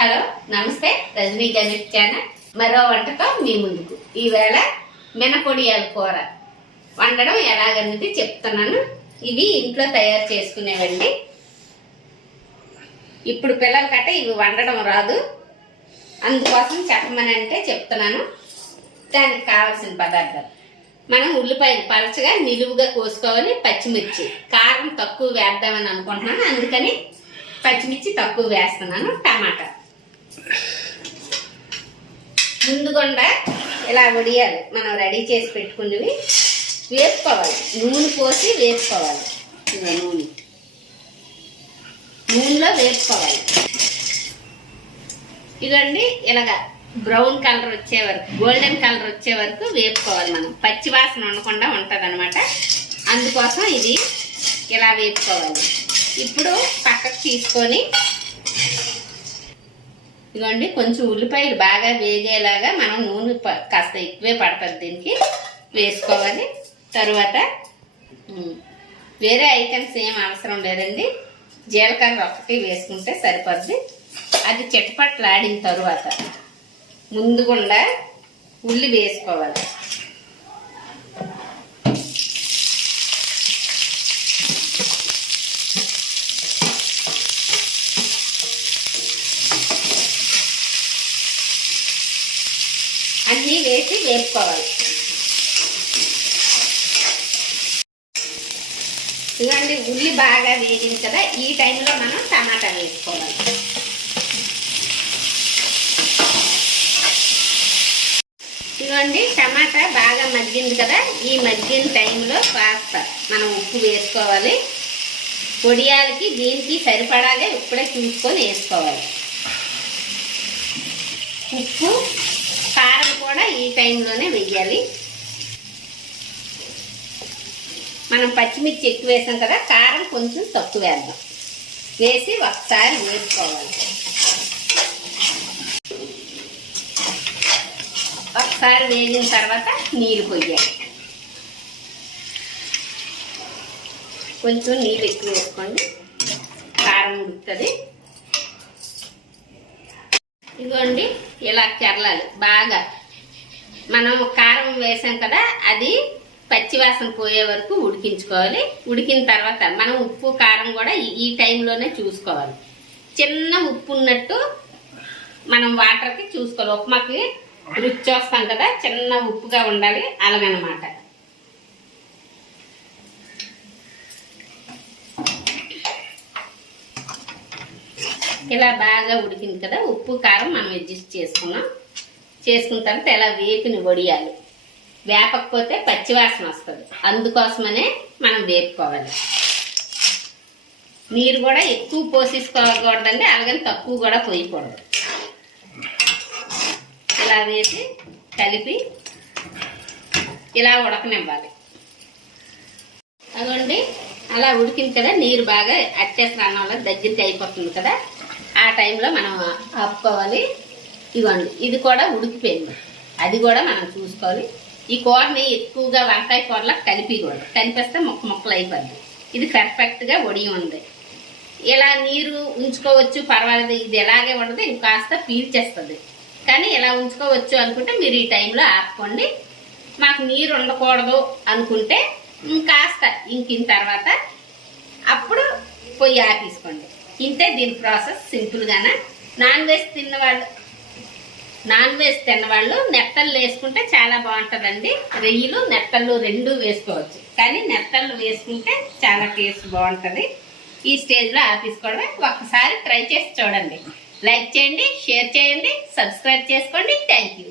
Hello నమస్తే Rajani Ganesh channel మరో వంటతో మీ ముందుకు. ఈవేళ మినపొడియాల కూర వండడం ఎలాగన్నది చెప్తున్నాను. ఇవి ఇంట్లో తయారు చేసుకునేవండి. ఇప్పుడు పిల్లల కట్ట ఇవి వండడం రాదు, అందుకోసం చెప్పమని అంటే చెప్తున్నాను. దానికి కావాల్సిన పదార్థాలు: మనం ఉల్లిపాయలు పలచగా నిలువుగా కోసుకోవాలి. పచ్చిమిర్చి కారం తక్కువ వేద్దామని అనుకుంటున్నాను, అందుకని పచ్చిమిర్చి తక్కువ వేస్తున్నాను. టమాటా ముందుగుండా ఇలా వడియాలి మనం రెడీ చేసి పెట్టుకున్నవి వేసుకోవాలి. నూనె పోసి వేసుకోవాలి. నూనెలో వేసుకోవాలి. ఇదండి ఇలాగా బ్రౌన్ కలర్ వచ్చే వరకు, గోల్డెన్ కలర్ వచ్చే వరకు వేపుకోవాలి. మనం పచ్చి వాసన ఉండకుండా ఉంటుంది అనమాట. అందుకోసం ఇది ఇలా వేపుకోవాలి. ఇప్పుడు పక్కకు తీసుకొని ఇదిగోండి కొంచెం ఉల్లిపాయలు బాగా వేగేలాగా మనం నూనె కాస్త ఎక్కువే పడుతుంది దీనికి వేసుకోవాలి. తరువాత వేరే ఐటమ్స్ ఏం అవసరం లేదండి, జీలకర్ర ఒకటి వేసుకుంటే సరిపోద్ది. అది చిటపట్లాడిన తరువాత ముందుగుండా ఉల్లి వేసుకోవాలి. అన్నీ వేసి వేపుకోవాలి. ఇదిగోండి ఉల్లి బాగా వేగింది కదా, ఈ టైంలో మనం టమాటా వేసుకోవాలి. ఇదిగోండి టమాటా బాగా మగ్గింది కదా, ఈ మగ్గిన టైంలో కాస్త మనం ఉప్పు వేసుకోవాలి. పొడియాలకి దీనికి సరిపడాగా ఇప్పుడే చూసుకొని వేసుకోవాలి. ఉప్పు కారం కూడా ఈ టైంలోనే వేయాలి. మనం పచ్చిమిర్చి ఎక్కువ వేసాం కదా, కారం కొంచెం తక్కువ వేద్దాం. వేసి ఒకసారి వేసుకోవాలి. ఒకసారి వేగిన తర్వాత నీరు పోయాలి. కొంచెం నీళ్ళు ఎక్కువ వేసుకోండి, కారం ఉడుకుతుంది. ఇదిగోండి ఇలా చెరలాలి బాగా. మనం కారం వేసాం కదా, అది పచ్చివాసన పోయే వరకు ఉడికించుకోవాలి. ఉడికిన తర్వాత మనం ఉప్పు కారం కూడా ఈ టైంలోనే చూసుకోవాలి. చిన్న ఉప్పు ఉన్నట్టు మనం వాటర్కి చూసుకోవాలి. ఉప్మాకి రుచి చూస్తాం కదా, చిన్న ఉప్పుగా ఉండాలి, అలాగనమాట. ఇలా బాగా ఉడికింది కదా, ఉప్పు కారం మనం అడ్జస్ట్ చేసుకున్నాం. చేసుకున్న తర్వాత ఇలా వేపిని వడియాలి. వేపకపోతే పచ్చివాసన వస్తుంది, అందుకోసమనే మనం వేపుకోవాలి. నీరు కూడా ఎక్కువ పోసేసుకోకూడదండి, అలాగని తక్కువ కూడా పోయకూడదు. ఇలా వేసి కలిపి ఇలా ఉడకనివ్వాలి. అదండి అలా ఉడికింది కదా, నీరు బాగా అట్టేసిన అన్నంలో దగ్గరికి అయిపోతుంది కదా, ఆ టైంలో మనం ఆపుకోవాలి. ఇవ్వండి ఇది కూడా ఉడికిపోయింది, అది కూడా మనం చూసుకోవాలి. ఈ కూరని ఎక్కువగా వంకాయ కూరలకు కలిపేస్తే ముక్కలు అయిపోద్ది. ఇది పర్ఫెక్ట్గా ఉడికి ఉంది. ఇలా నీరు ఉంచుకోవచ్చు, పర్వాలేదు. ఇది ఎలాగే ఉండదు, ఇంకాస్త పీల్చేస్తుంది. కానీ ఇలా ఉంచుకోవచ్చు అనుకుంటే మీరు ఈ టైంలో ఆపుకోండి. మాకు నీరు ఉండకూడదు అనుకుంటే ఇంకాస్త ఇంకిన తర్వాత అప్పుడు పొయ్యి ఆపేసుకోండి. ఇంతే దీని ప్రాసెస్, సింపుల్గానే. నాన్ వెజ్ తిన్నవాళ్ళు నెత్తళ్ళు వేసుకుంటే చాలా బాగుంటుందండి. రొయ్యలు నెత్తళ్ళు రెండు వేసుకోవచ్చు, కానీ నెత్తళ్ళు వేసుకుంటే చాలా టేస్ట్ బాగుంటుంది. ఈ స్టేజ్లో ఆపేసుకోవడమే. ఒక్కసారి ట్రై చేసి చూడండి. లైక్ చేయండి, షేర్ చేయండి, సబ్స్క్రైబ్ చేసుకోండి. Thank you.